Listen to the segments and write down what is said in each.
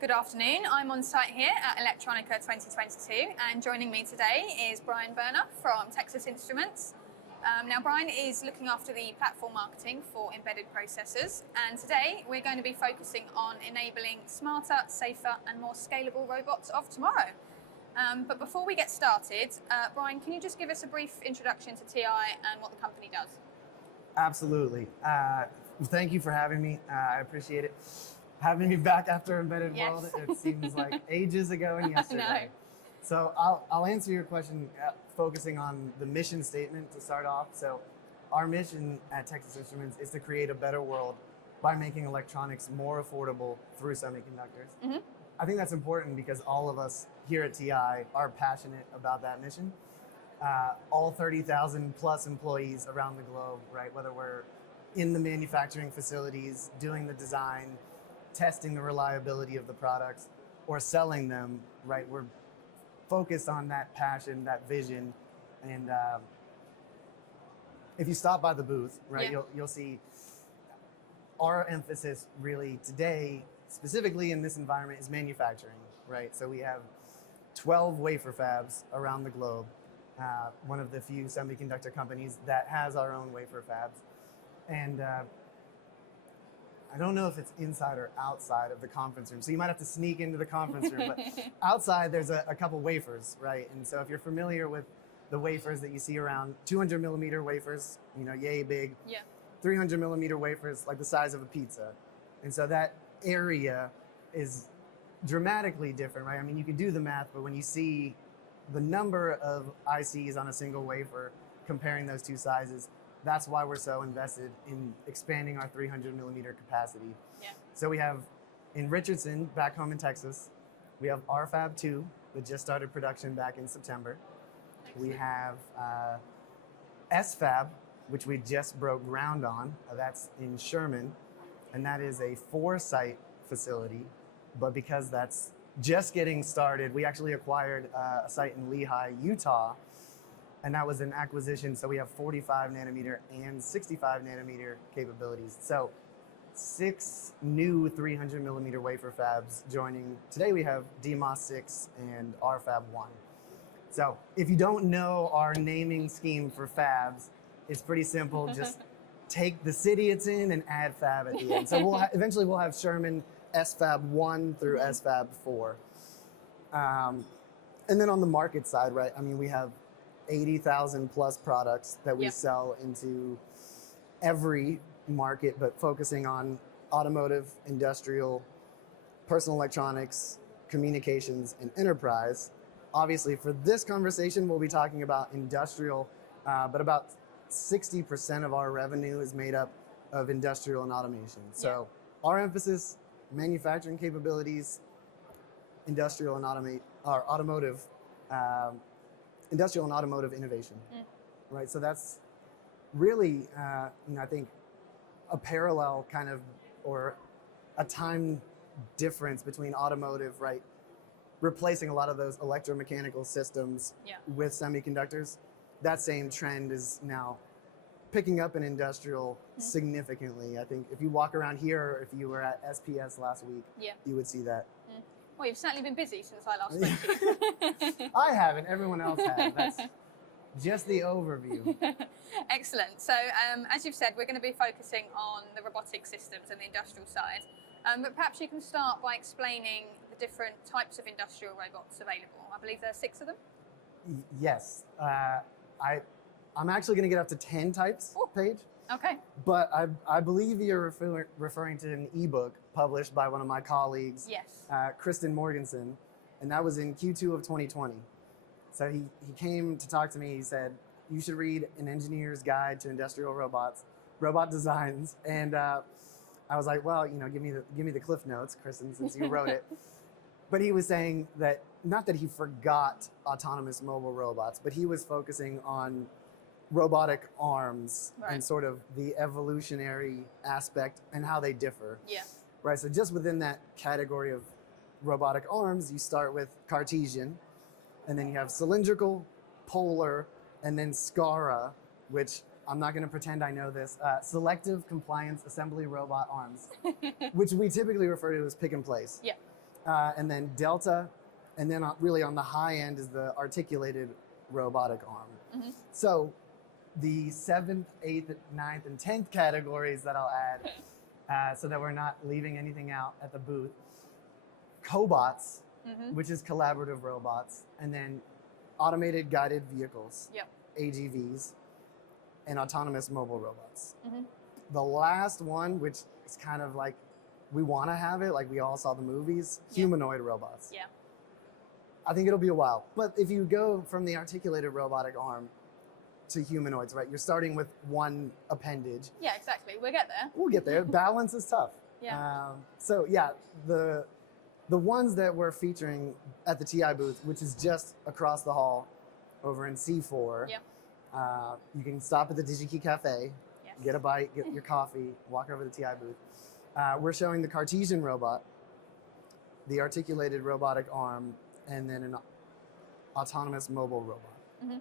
Good afternoon. I'm on site here at Electronica 2022, and joining me today is Brian Berner from Texas Instruments. Now, Brian is looking after the platform marketing for embedded processors, and today we're going to be focusing on enabling smarter, safer, and more scalable robots of tomorrow. But before we get started, Brian, can you just give us a brief introduction to TI and what the company does? Absolutely. Thank you for having me. I appreciate it. Having me back after Embedded Yes. World, it seems like ages ago and yesterday. I know. So I'll answer your question focusing on the mission statement to start off. So our mission at Texas Instruments is to create a better world by making electronics more affordable through semiconductors. Mm-hmm. I think that's important because all of us here at TI are passionate about that mission. All 30,000 plus employees around the globe, right? Whether we're in the manufacturing facilities, doing the design, testing the reliability of the products, or selling them, right? We're focused on that passion, that vision, and if you stop by the booth, right, Yeah. you'll see our emphasis really today, specifically in this environment, is manufacturing, right? So we have 12 wafer fabs around the globe, one of the few semiconductor companies that has our own wafer fabs, and I don't know if it's inside or outside of the conference room, so you might have to sneak into the conference room, but outside there's a couple wafers, right? And so if you're familiar with the wafers that you see around, 200 millimeter wafers, yay big, Yeah. 300 millimeter wafers, like the size of a pizza. And so that area is dramatically different, right? I mean, you can do the math, but when you see the number of ICs on a single wafer, comparing those two sizes, that's why we're so invested in expanding our 300 millimeter capacity. Yeah. So we have in Richardson, back home in Texas, we have our Fab 2 that just started production back in September. We have S Fab, which we just broke ground on. That's in Sherman, and that is a 4-site facility. But because that's just getting started, we actually acquired a site in Lehi, Utah, and that was an acquisition. So we have 45 nanometer and 65 nanometer capabilities. So 6 new 300 millimeter wafer fabs joining. Today we have DMOS 6 and our Fab 1. So if you don't know our naming scheme for fabs, it's pretty simple. Just take the city it's in and add fab at the end. So eventually we'll have Sherman S Fab 1 through S Fab 4. And then on the market side, right, I mean, we have 80,000 plus products that we sell into every market, but focusing on automotive, industrial, personal electronics, communications, and enterprise. Obviously, for this conversation, we'll be talking about industrial, but about 60% of our revenue is made up of industrial and automation. So our emphasis, manufacturing capabilities, industrial and automotive, industrial and automotive innovation, right? So that's really, I think, a parallel kind of, or a time difference between automotive, right? Replacing a lot of those electromechanical systems with semiconductors. That same trend is now picking up in industrial significantly. I think if you walk around here, or if you were at SPS last week, you would see that. Well, you've certainly been busy since I last spoke to you. I haven't, everyone else has. That's just the overview. Excellent. So as you've said, we're going to be focusing on the robotic systems and the industrial side. But perhaps you can start by explaining the different types of industrial robots available. I believe there are 6 of them. Yes. I'm actually going to get up to 10 types, Paige. Okay. But I believe you're referring to an ebook published by one of my colleagues, Kristen Morganson, and that was in Q2 of 2020. So he came to talk to me. He said, you should read An Engineer's Guide to Industrial Robots, Robot Designs. And I was like, well, give me the cliff notes, Kristen, since you wrote it. But he was saying that, not that he forgot autonomous mobile robots, but he was focusing on robotic arms and sort of the evolutionary aspect and how they differ. Yeah. Right, so just within that category of robotic arms, you start with Cartesian, and then you have cylindrical, polar, and then SCARA, which I'm not going to pretend I know this, selective compliance assembly robot arms, which we typically refer to as pick and place. Yeah. and then Delta, and then really on the high end is the articulated robotic arm. So the 7th, 8th, 9th, and 10th categories that I'll add, so that we're not leaving anything out at the booth. Cobots, which is collaborative robots, and then automated guided vehicles, AGVs, and autonomous mobile robots. The last one, which is kind of like, we want to have it, like we all saw the movies, humanoid robots. I think it'll be a while. But if you go from the articulated robotic arm to humanoids, right, you're starting with one appendage. Yeah, exactly. We'll get there. We'll get there. Balance is tough. So yeah, the ones that we're featuring at the TI booth, which is just across the hall over in C4, you can stop at the Digi-Key Cafe, get a bite, get your coffee, walk over to the TI booth. We're showing the Cartesian robot, the articulated robotic arm, and then an autonomous mobile robot.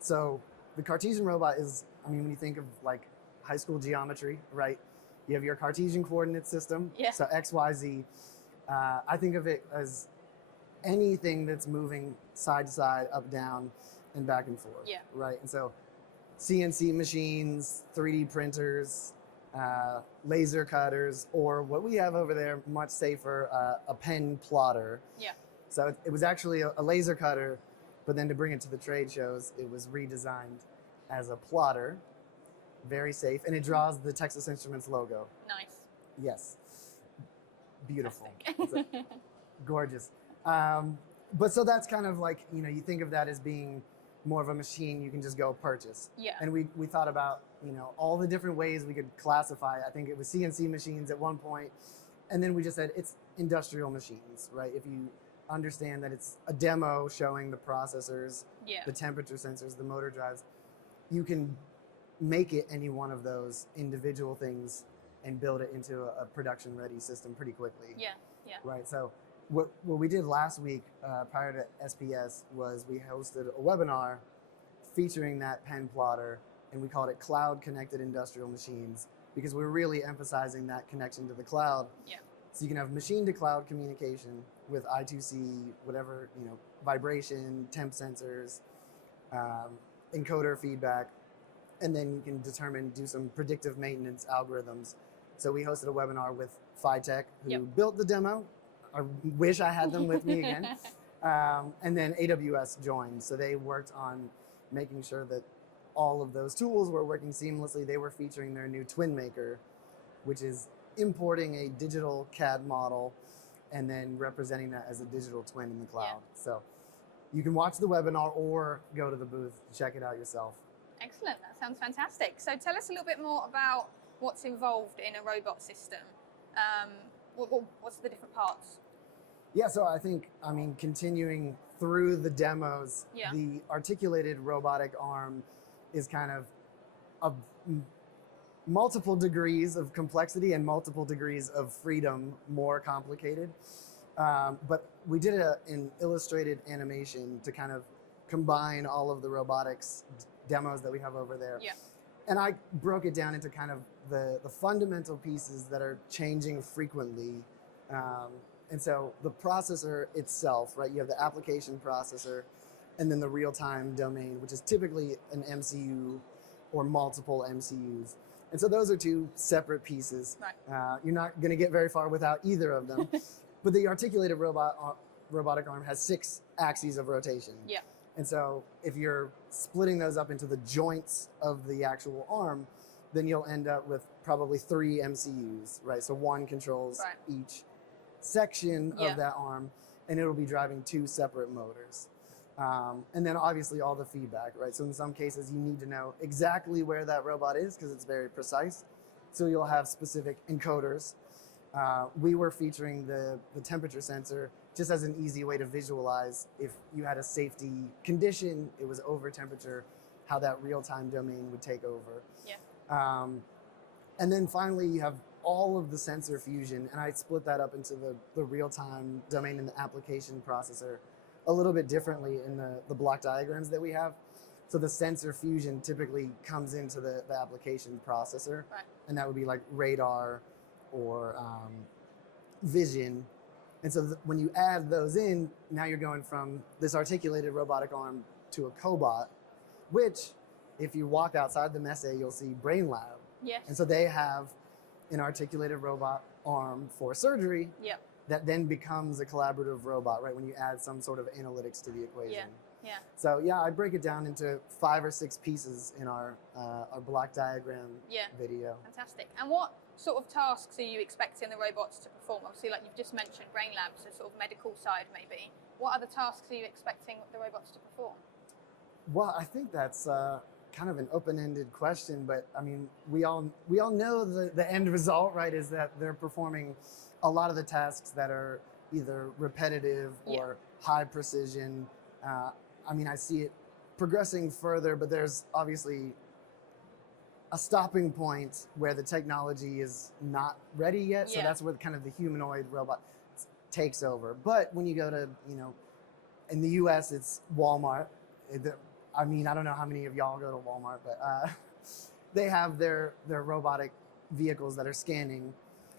So the Cartesian robot is, I mean, when you think of like high school geometry, right? You have your Cartesian coordinate system, so X, Y, Z. I think of it as anything that's moving side to side, up, down, and back and forth, right? And so CNC machines, 3D printers, laser cutters, or what we have over there, much safer, a pen plotter. So it was actually a laser cutter, but then to bring it to the trade shows, it was redesigned as a plotter, very safe, and it draws the Texas Instruments logo. Nice. Yes. Beautiful. Gorgeous. But so that's kind of like, you know, you think of that as being more of a machine you can just go purchase. And we thought about, you know, all the different ways we could classify. I think it was CNC machines at one point, and then we just said it's industrial machines, right? If you understand that it's a demo showing the processors, the temperature sensors, the motor drives, you can make it any one of those individual things and build it into a production ready system pretty quickly. Right. So what we did last week prior to SPS was we hosted a webinar featuring that pen plotter, and we called it Cloud Connected Industrial Machines, because we're really emphasizing that connection to the cloud. So you can have machine to cloud communication with I2C, whatever, you know, vibration, temp sensors, encoder feedback, and then you can do some predictive maintenance algorithms. So we hosted a webinar with Phytech, who built the demo. I wish I had them with me again. And then AWS joined. So they worked on making sure that all of those tools were working seamlessly. They were featuring their new Twin Maker, which is importing a digital CAD model and then representing that as a digital twin in the cloud. So you can watch the webinar or go to the booth, check it out yourself. Excellent. That sounds fantastic. So tell us a little bit more about what's involved in a robot system. What's the different parts? Yeah, so I think, I mean, continuing through the demos, the articulated robotic arm is kind of multiple degrees of complexity and multiple degrees of freedom, more complicated. But we did an illustrated animation to kind of combine all of the robotics demos that we have over there. And I broke it down into kind of the fundamental pieces that are changing frequently. And so the processor itself, right? You have the application processor and then the real-time domain, which is typically an MCU or multiple MCUs. And so those are two separate pieces. You're not going to get very far without either of them. But the articulated robotic arm has 6 axes of rotation. And so if you're splitting those up into the joints of the actual arm, then you'll end up with probably 3 MCUs, right? So one controls each section of that arm, and it'll be driving 2 separate motors. And then obviously all the feedback, right? So in some cases you need to know exactly where that robot is because it's very precise. So you'll have specific encoders. We were featuring the temperature sensor just as an easy way to visualize if you had a safety condition, it was over temperature, how that real-time domain would take over. And then finally you have all of the sensor fusion, and I split that up into the real-time domain and the application processor a little bit differently in the block diagrams that we have. So the sensor fusion typically comes into the application processor, and that would be like radar or vision. And so when you add those in, now you're going from this articulated robotic arm to a cobot, which if you walk outside the Messe, you'll see Brain Lab. Yes. And so they have an articulated robot arm for surgery Yep. that then becomes a collaborative robot, right? When you add some sort of analytics to the equation. Yeah. Yeah. So yeah, I break it down into 5 or 6 pieces in our block diagram video. Fantastic. And what sort of tasks are you expecting the robots to perform? Obviously, like you've just mentioned, Brain Lab, so sort of medical side maybe. What other tasks are you expecting the robots to perform? Well, I think that's kind of an open-ended question, but I mean, we all know the end result, right? Is that they're performing a lot of the tasks that are either repetitive or high precision. I mean, I see it progressing further, but there's obviously a stopping point where the technology is not ready yet. So that's where kind of the humanoid robot takes over. But when you go to, in the US, it's Walmart. I mean, I don't know how many of y'all go to Walmart, but they have their robotic vehicles that are scanning.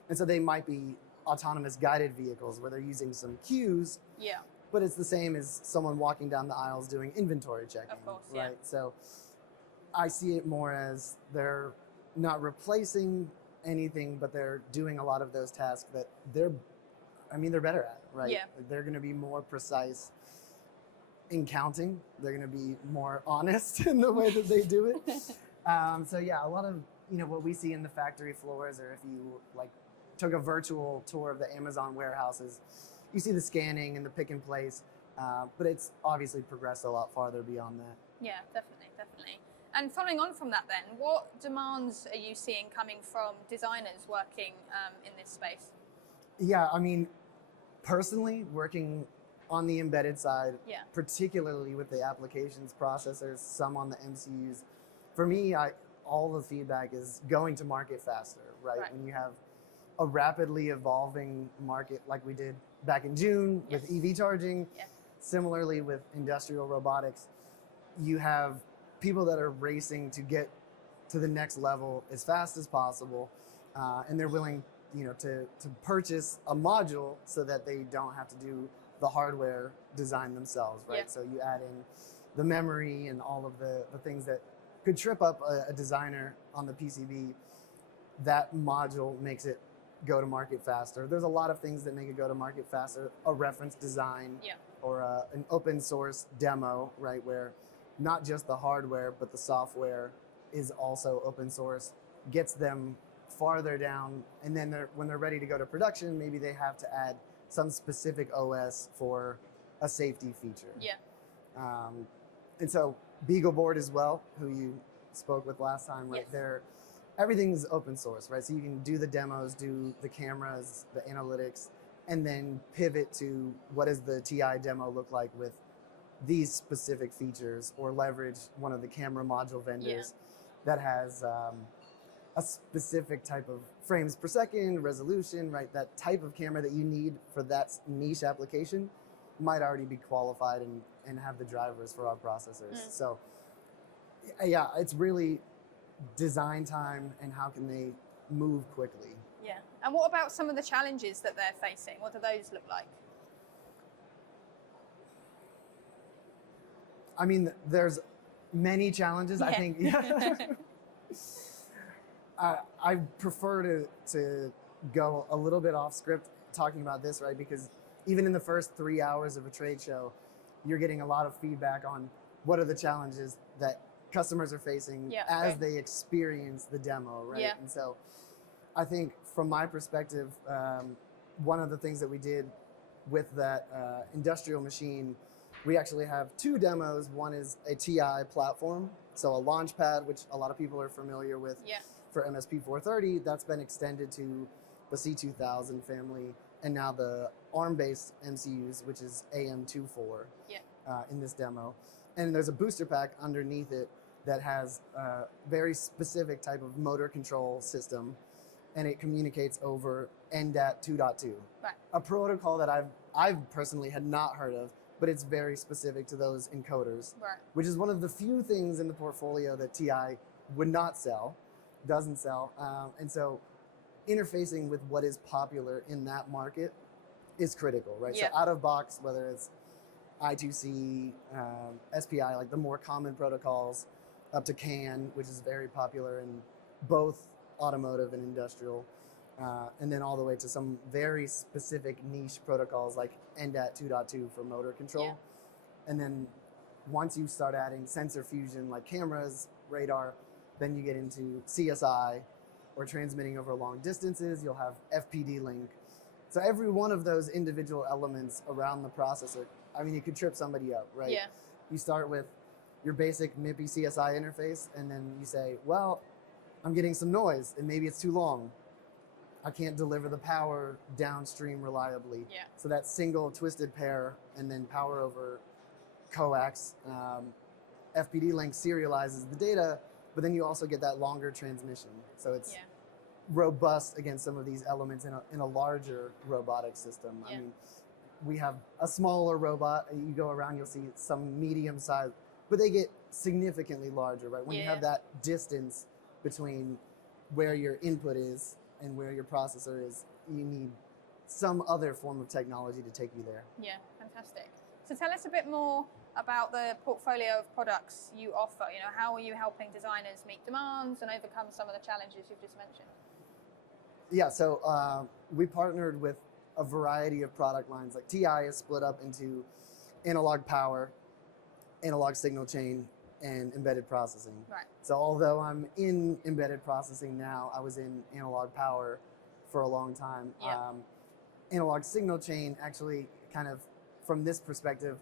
And so they might be autonomous guided vehicles where they're using some cues. Yeah. But it's the same as someone walking down the aisles doing inventory checking. Of course, right? So I see it more as they're not replacing anything, but they're doing a lot of those tasks that they're better at, right? Yeah. They're going to be more precise in counting. They're going to be more honest in the way that they do it. So yeah, a lot of, what we see in the factory floors, or if you took a virtual tour of the Amazon warehouses, you see the scanning and the pick and place, but it's obviously progressed a lot farther beyond that. Yeah, definitely. And following on from that then, what demands are you seeing coming from designers working in this space? Yeah, I mean, personally, working on the embedded side, particularly with the applications processors, some on the MCUs, for me, all the feedback is going to market faster, right? When you have a rapidly evolving market like we did back in June with EV charging, similarly with industrial robotics, you have people that are racing to get to the next level as fast as possible, and they're willing, to purchase a module so that they don't have to do the hardware design themselves, right? So you add in the memory and all of the things that could trip up a designer on the PCB. That module makes it go to market faster. There's a lot of things that make it go to market faster. A reference design or an open source demo, right, where not just the hardware but the software is also open source, gets them farther down, and then when they're ready to go to production, maybe they have to add some specific OS for a safety feature. And so Beagleboard as well, who you spoke with last time, right there, everything's open source, right? So you can do the demos, do the cameras, the analytics, and then pivot to what does the TI demo look like with these specific features, or leverage one of the camera module vendors that has a specific type of frames per second, resolution, right? That type of camera that you need for that niche application might already be qualified and have the drivers for our processors. So yeah, it's really design time and how can they move quickly. Yeah. And what about some of the challenges that they're facing? What do those look like? I mean, there's many challenges. I think I prefer to go a little bit off script talking about this, right? Because even in the first 3 hours of a trade show, you're getting a lot of feedback on what are the challenges that customers are facing as they experience the demo, right? And so I think from my perspective, one of the things that we did with that industrial machine, we actually have 2 demos. One is a TI platform, so a launch pad, which a lot of people are familiar with for MSP 430. That's been extended to the C2000 family, and now the ARM-based MCUs, which is AM24 in this demo. And there's a booster pack underneath it that has a very specific type of motor control system, and it communicates over NDAT 2.2, a protocol that I've personally had not heard of, but it's very specific to those encoders, which is one of the few things in the portfolio that TI would not sell, doesn't sell. And so interfacing with what is popular in that market is critical, right? Yeah. So out of box, whether it's I2C, SPI, like the more common protocols, up to CAN, which is very popular in both automotive and industrial, and then all the way to some very specific niche protocols like NDAT 2.2 for motor control. Yeah. And then once you start adding sensor fusion like cameras, radar, then you get into CSI or transmitting over long distances. You'll have FPD link. So every one of those individual elements around the processor, I mean, it could trip somebody up, right? Yeah. You start with your basic MIPI CSI interface, and then you say, well, I'm getting some noise, and maybe it's too long. I can't deliver the power downstream reliably. Yeah. So that single twisted pair and then power over coax, FPD link serializes the data, but then you also get that longer transmission. So it's robust against some of these elements in a larger robotic system. Yeah. I mean, we have a smaller robot. You go around, you'll see some medium size, but they get significantly larger, right? When you have that distance between where your input is and where your processor is, you need some other form of technology to take you there. Yeah, fantastic. So tell us a bit more about the portfolio of products you offer. You know, how are you helping designers meet demands and overcome some of the challenges you've just mentioned? Yeah, so we partnered with a variety of product lines. Like TI is split up into analog power, analog signal chain, and embedded processing. Right. So although I'm in embedded processing now, I was in analog power for a long time. Yeah. Analog signal chain actually kind of, from this perspective,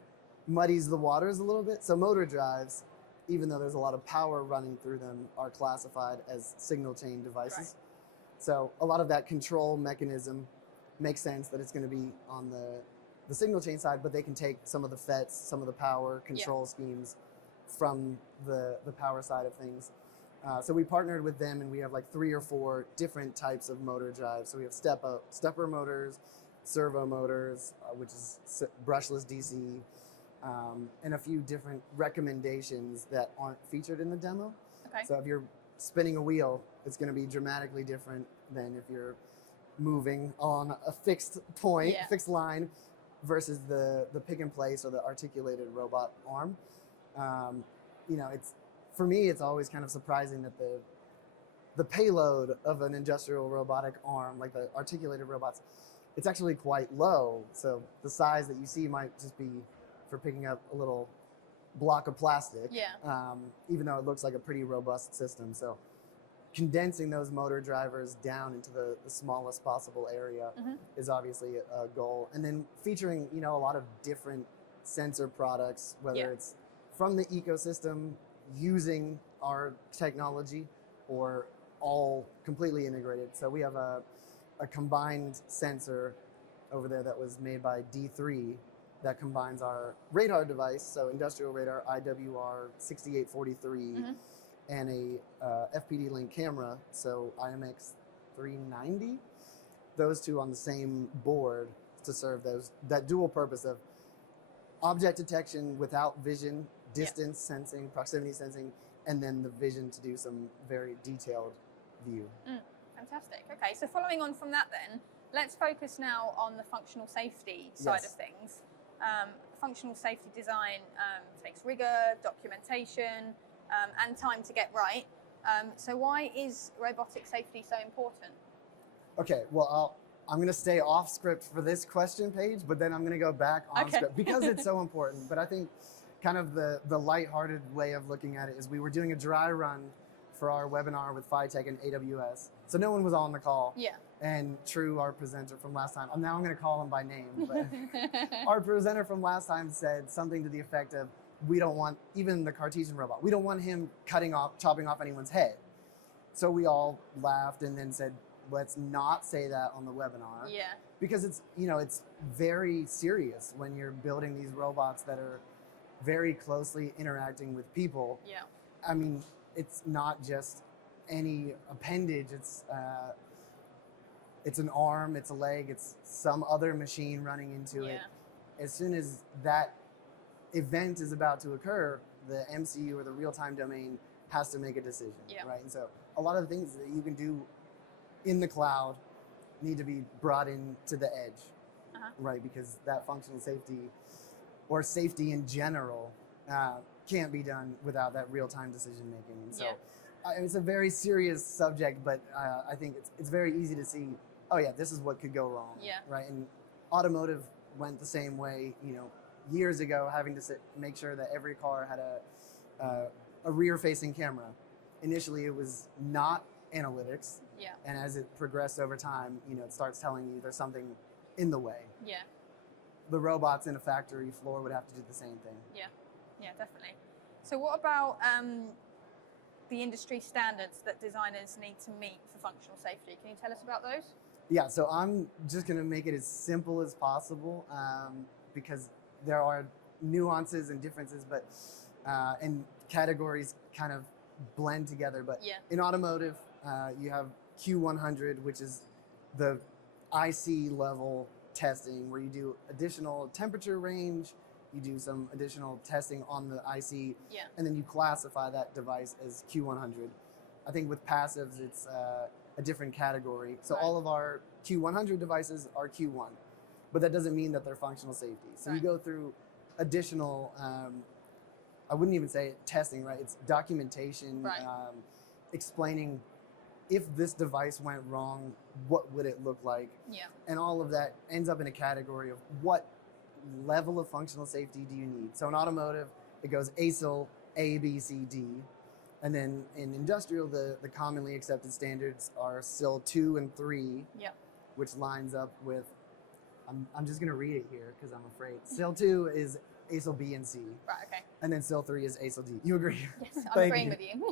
muddies the waters a little bit. So motor drives, even though there's a lot of power running through them, are classified as signal chain devices. Right. So a lot of that control mechanism makes sense that it's going to be on the signal chain side, but they can take some of the FETs, some of the power control schemes from the power side of things. So we partnered with them, and we have like 3 or 4 different types of motor drives. So we have stepper motors, servo motors, which is brushless DC, and a few different recommendations that aren't featured in the demo. Okay. So if you're spinning a wheel, it's going to be dramatically different than if you're moving on a fixed point, fixed line, versus the pick and place or the articulated robot arm. You know, for me, it's always kind of surprising that the payload of an industrial robotic arm, like the articulated robots, it's actually quite low. So the size that you see might just be for picking up a little block of plastic, even though it looks like a pretty robust system. So condensing those motor drivers down into the smallest possible area is obviously a goal. And then featuring, you know, a lot of different sensor products, whether it's from the ecosystem using our technology or all completely integrated. So we have a combined sensor over there that was made by D3 that combines our radar device, so industrial radar IWR 6843, and a FPD link camera, so IMX 390. Those two on the same board to serve that dual purpose of object detection without vision, distance sensing, proximity sensing, and then the vision to do some very detailed view. Fantastic. Okay, so following on from that then, let's focus now on the functional safety side of things. Functional safety design takes rigor, documentation, and time to get right. So why is robotic safety so important? Okay, well, I'm going to stay off script for this question, Paige, but then I'm going to go back on script because it's so important. But I think kind of the lighthearted way of looking at it is we were doing a dry run for our webinar with PhyTech and AWS. So no one was on the call. Yeah. And True, our presenter from last time, now I'm going to call him by name, but our presenter from last time said something to the effect of, we don't want, even the Cartesian robot, we don't want him chopping off anyone's head. So we all laughed and then said, let's not say that on the webinar. Yeah. Because it's very serious when you're building these robots that are very closely interacting with people. Yeah. I mean, it's not just any appendage. It's an arm, it's a leg, it's some other machine running into it. As soon as that event is about to occur, the MCU or the real-time domain has to make a decision, right? And so a lot of the things that you can do in the cloud need to be brought into the edge. right? Because that functional safety or safety in general can't be done without that real-time decision making. And so it's a very serious subject, but I think it's very easy to see, oh yeah, this is what could go wrong, right? And automotive went the same way, years ago, having to make sure that every car had a rear-facing camera. Initially, it was not analytics, and as it progressed over time, it starts telling you there's something in the way. The robots in a factory floor would have to do the same thing. Yeah, definitely. So what about the industry standards that designers need to meet for functional safety? Can you tell us about those? Yeah, so I'm just going to make it as simple as possible because there are nuances and differences, but and categories kind of blend together. But in automotive, you have Q100, which is the IC level testing, where you do additional temperature range, you do some additional testing on the IC, and then you classify that device as Q100. I think with passives, it's a different category. So all of our Q100 devices are Q1, but that doesn't mean that they're functional safety. So you go through additional, I wouldn't even say testing, right? It's documentation, explaining if this device went wrong, what would it look like? And all of that ends up in a category of what level of functional safety do you need? So in automotive, it goes ASIL, A, B, C, D. And then in industrial, the commonly accepted standards are SIL 2 and 3, which lines up with, I'm just going to read it here because I'm afraid. SIL 2 is ASIL B and C. Right, okay. And then SIL 3 is ASIL D. You agree? Yes, I'm agreeing with you.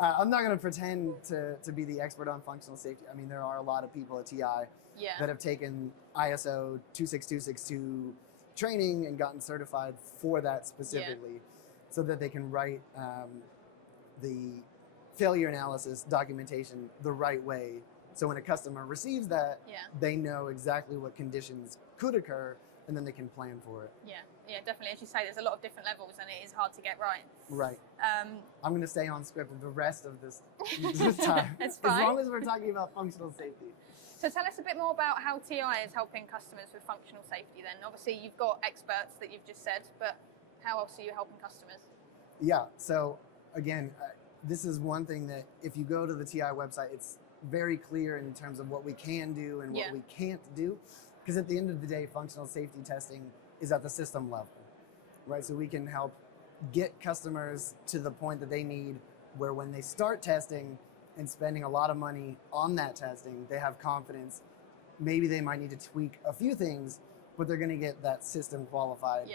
I'm not going to pretend to be the expert on functional safety. I mean, there are a lot of people at TI that have taken ISO 26262 training and gotten certified for that specifically, so that they can write the failure analysis documentation the right way. So when a customer receives that, they know exactly what conditions could occur, and then they can plan for it. Yeah, definitely. As you say, there's a lot of different levels, and it is hard to get right. Right. I'm going to stay on script the rest of this time. It's fine. As long as we're talking about functional safety. So tell us a bit more about how TI is helping customers with functional safety then. Obviously, you've got experts that you've just said, but how else are you helping customers? Yeah, so again, this is one thing that if you go to the TI website, it's very clear in terms of what we can do and what we can't do. Because at the end of the day, functional safety testing is at the system level, right? So we can help get customers to the point that they need, where when they start testing and spending a lot of money on that testing, they have confidence. Maybe they might need to tweak a few things, but they're going to get that system qualified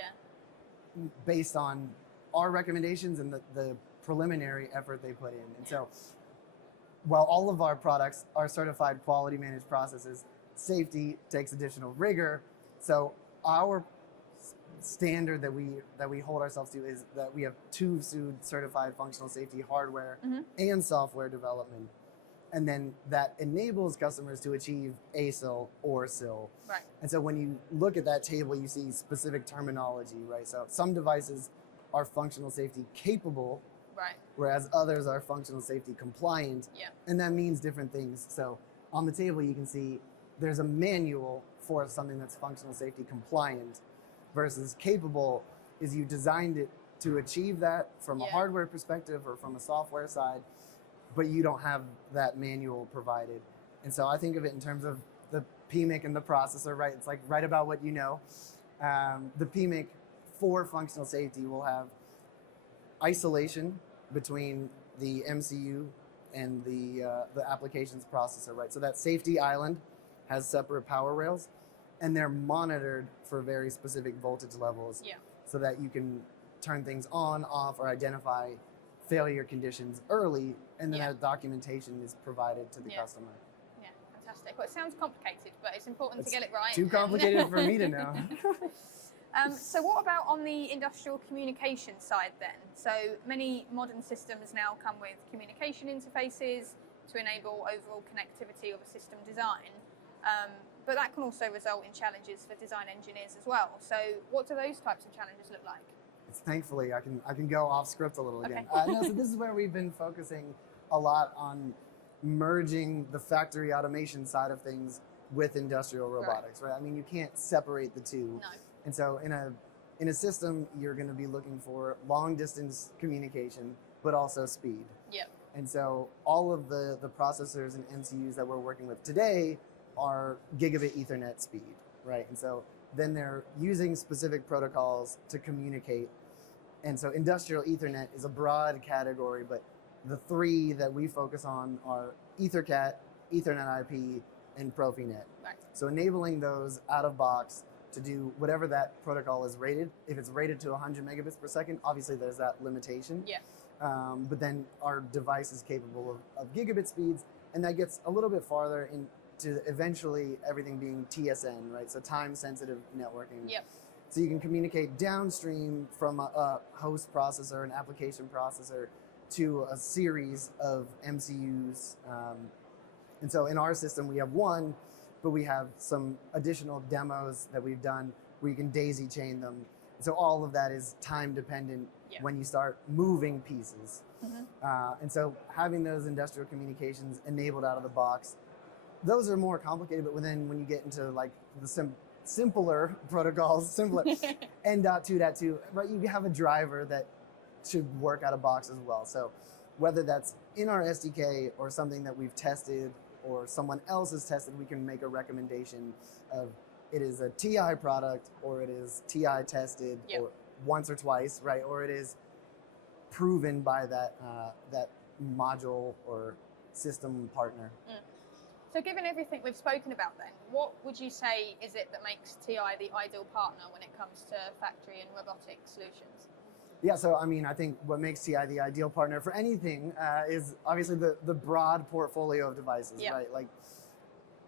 based on our recommendations and the preliminary effort they put in. And so while all of our products are certified quality managed processes, safety takes additional rigor. So our standard that we hold ourselves to is that we have 2 certified functional safety hardware and software development. And then that enables customers to achieve ASIL or SIL. Right. And so when you look at that table, you see specific terminology, right? So some devices are functional safety capable, whereas others are functional safety compliant. And that means different things. So on the table, you can see there's a manual for something that's functional safety compliant, versus capable is you designed it to achieve that from a hardware perspective or from a software side, but you don't have that manual provided. And so I think of it in terms of the PMIC and the processor, right? It's like right about what you know. The PMIC for functional safety will have isolation between the MCU and the applications processor, right? So that safety island has separate power rails, and they're monitored for very specific voltage levels so that you can turn things on, off, or identify failure conditions early, and then that documentation is provided to the customer. Yeah, fantastic. Well, it sounds complicated, but it's important to get it right. Too complicated for me to know. So what about on the industrial communication side then? So many modern systems now come with communication interfaces to enable overall connectivity of a system design. But that can also result in challenges for design engineers as well. So what do those types of challenges look like? Thankfully, I can go off script a little again. No, so this is where we've been focusing a lot on merging the factory automation side of things with industrial robotics, right? I mean, you can't separate the two. No. And so in a system, you're going to be looking for long distance communication, but also speed. Yep. And so all of the processors and MCUs that we're working with today are gigabit Ethernet speed, right? And so then they're using specific protocols to communicate. And so industrial Ethernet is a broad category, but the three that we focus on are EtherCAT, Ethernet IP, and Profinet. Right. So enabling those out of box to do whatever that protocol is rated. If it's rated to 100 megabits per second, obviously there's that limitation. Yeah. But then our device is capable of gigabit speeds, and that gets a little bit farther into eventually everything being TSN, right? So time-sensitive networking. Yep. So you can communicate downstream from a host processor, an application processor, to a series of MCUs. And so in our system, we have one, but we have some additional demos that we've done where you can daisy chain them. So all of that is time dependent when you start moving pieces. Mm-hmm. And so having those industrial communications enabled out of the box, those are more complicated, but then when you get into like the simpler protocols, simpler N.2.2, right, you have a driver that should work out of box as well. So whether that's in our SDK or something that we've tested or someone else has tested, we can make a recommendation of it is a TI product or it is TI tested or once or twice, right? Or it is proven by that that module or system partner. Mm. So given everything we've spoken about then, what would you say is it that makes TI the ideal partner when it comes to factory and robotic solutions? Yeah, so I mean, I think what makes TI the ideal partner for anything is obviously the broad portfolio of devices, right? Like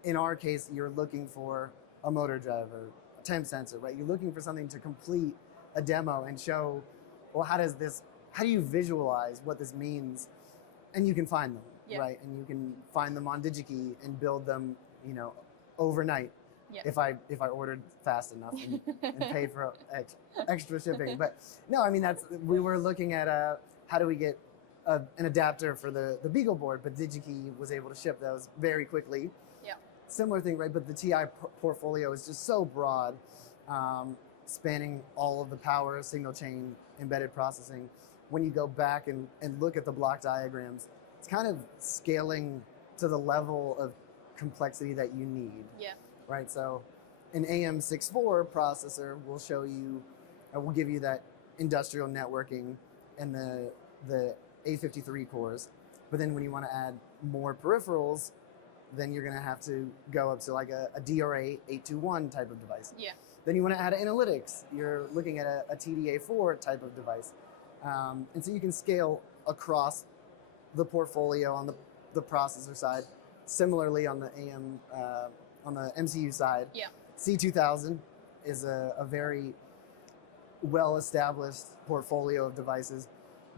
in our case, you're looking for a motor driver, a temp sensor, right? You're looking for something to complete a demo and show, well, how do you visualize what this means? And you can find them, right? And you can find them on Digi-Key and build them, you know, overnight. If I ordered fast enough and paid for extra shipping. But no, I mean, we were looking at how do we get an adapter for the Beagle board, but Digi-Key was able to ship those very quickly. Similar thing, right? But the TI portfolio is just so broad, spanning all of the power, signal chain, embedded processing. When you go back and look at the block diagrams, it's kind of scaling to the level of complexity that you need. Right, so an AM64 processor will show you, will give you that industrial networking and the A53 cores. But then when you want to add more peripherals, then you're going to have to go up to like a DRA 821 type of device. Then you want to add analytics. You're looking at a TDA4 type of device. And so you can scale across the portfolio on the processor side. Similarly on the on the MCU side, C2000 is a very well-established portfolio of devices,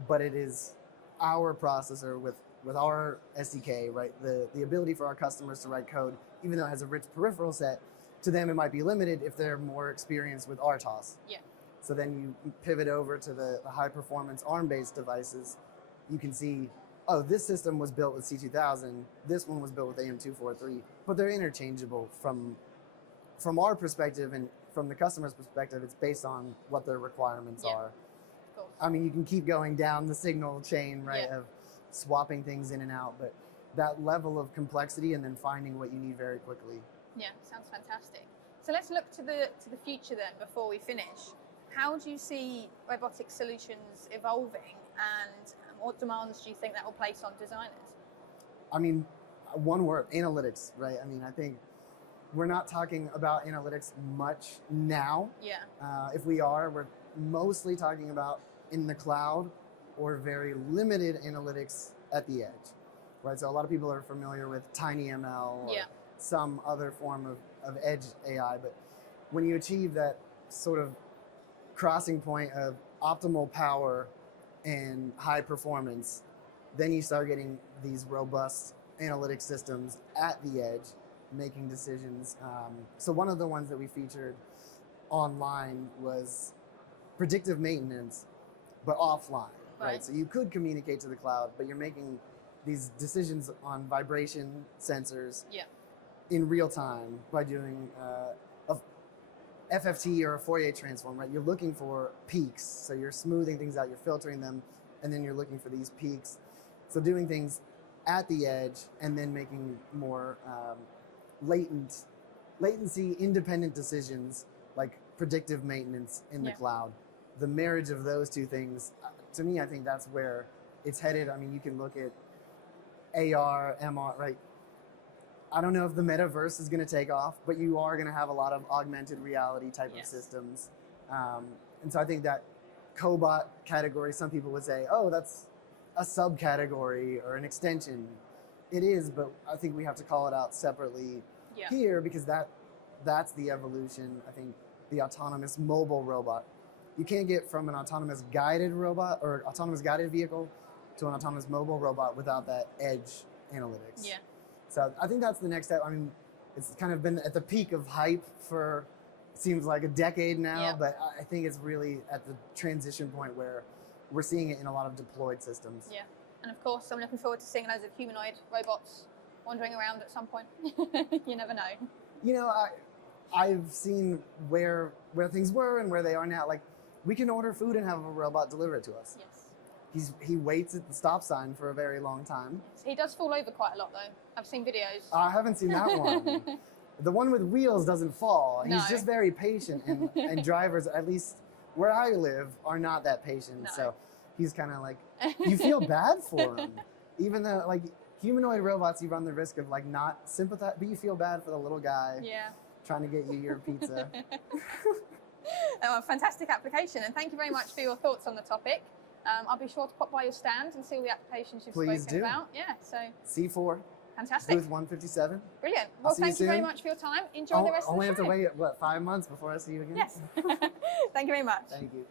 but it is our processor with our SDK, right? The ability for our customers to write code, even though it has a rich peripheral set, to them it might be limited if they're more experienced with RTOS. So then you pivot over to the high-performance ARM-based devices. You can see, oh, this system was built with C2000, this one was built with AM243, but they're interchangeable from our perspective and from the customer's perspective. It's based on what their requirements are. Cool. I mean, you can keep going down the signal chain, right, of swapping things in and out, but that level of complexity and then finding what you need very quickly. Yeah, sounds fantastic. So let's look to the future then before we finish. How do you see robotic solutions evolving, and what demands do you think that will place on designers? I mean, one word, analytics, right? I mean, I think we're not talking about analytics much now. If we are, we're mostly talking about in the cloud or very limited analytics at the edge, right? So a lot of people are familiar with TinyML or some other form of edge AI, but when you achieve that sort of crossing point of optimal power and high performance, then you start getting these robust analytic systems at the edge, making decisions. So one of the ones that we featured online was predictive maintenance, but offline, right? So you could communicate to the cloud, but you're making these decisions on vibration sensors in real time by doing a FFT or a Fourier transform, right? You're looking for peaks. So you're smoothing things out, you're filtering them, and then you're looking for these peaks. So doing things at the edge and then making more latency independent decisions like predictive maintenance in the cloud. The marriage of those two things, to me, I think that's where it's headed. I mean, you can look at AR, MR, right? I don't know if the metaverse is going to take off, but you are going to have a lot of augmented reality type of systems. And so I think that cobot category, some people would say, oh, that's a subcategory or an extension. It is, but I think we have to call it out separately here because that's the evolution. I think the autonomous mobile robot. You can't get from an autonomous guided robot or autonomous guided vehicle to an autonomous mobile robot without that edge analytics. Yeah. So I think that's the next step. I mean, it's kind of been at the peak of hype for, seems like a decade now, but I think it's really at the transition point where we're seeing it in a lot of deployed systems. Yeah, and of course, I'm looking forward to seeing loads of humanoid robots wandering around at some point. You never know. You know, I've seen where things were and where they are now. Like, we can order food and have a robot deliver it to us. Yes. He waits at the stop sign for a very long time. He does fall over quite a lot, though. I've seen videos. I haven't seen that one. The one with wheels doesn't fall. No. He's just very patient, and drivers, at least where I live, are not that patient. No. So he's kind of like, you feel bad for him. Even though, like, humanoid robots, you run the risk of, like, not sympathize, but you feel bad for the little guy trying to get you your pizza. Oh, fantastic application, and thank you very much for your thoughts on the topic. I'll be sure to pop by your stand and see all the applications you've spoken about. Yeah, so C4. Fantastic. Booth 157. Brilliant. Well, thank you very much for your time. Enjoy the rest of the show. Only have to wait, what, 5 months before I see you again? Yes. Thank you very much. Thank you.